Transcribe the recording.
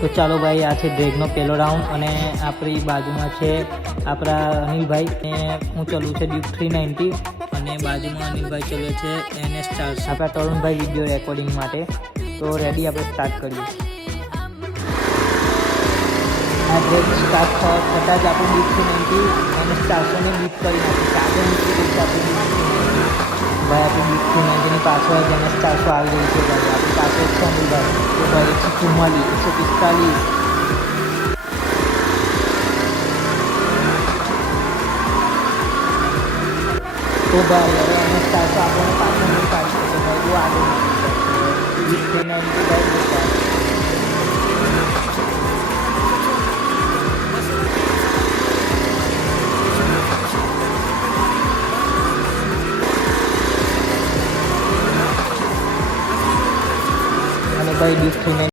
તો ચાલો ભાઈ, આ છે ડ્રેગનો પહેલો રાઉન્ડ અને આપણી બાજુમાં છે આપણા અનિલભાઈ ને હું ચલું છે ડ્યુક 390 અને બાજુમાં અનિલભાઈ ચલે છે NS400. આપણા તરુણભાઈ વિડીયો રેકોર્ડિંગ માટે. તો રેડી, આપણે સ્ટાર્ટ કરીએ. આ ડ્રેગ સ્ટાર્ટ થતાં જ આપણે ડ્યુક 390 NS400 ને બીટ કરી નાખીએ. આગળ નીકળી ગઈ છે આપણી ભાઈ. આપણી ડ્યુક 390 ની પાછળ જ NS400 આવી રહી છે ભાઈ. આપણી પાછળ છે અનિલભાઈ. તો ભાઈ 144, 145. તો ભાઈ હવે NS400 આપણને પાછળ નહીં પાડી શકે ભાઈ. બહુ આગળ નીકળી જાય. અને ભાઈ ડ્યુક 390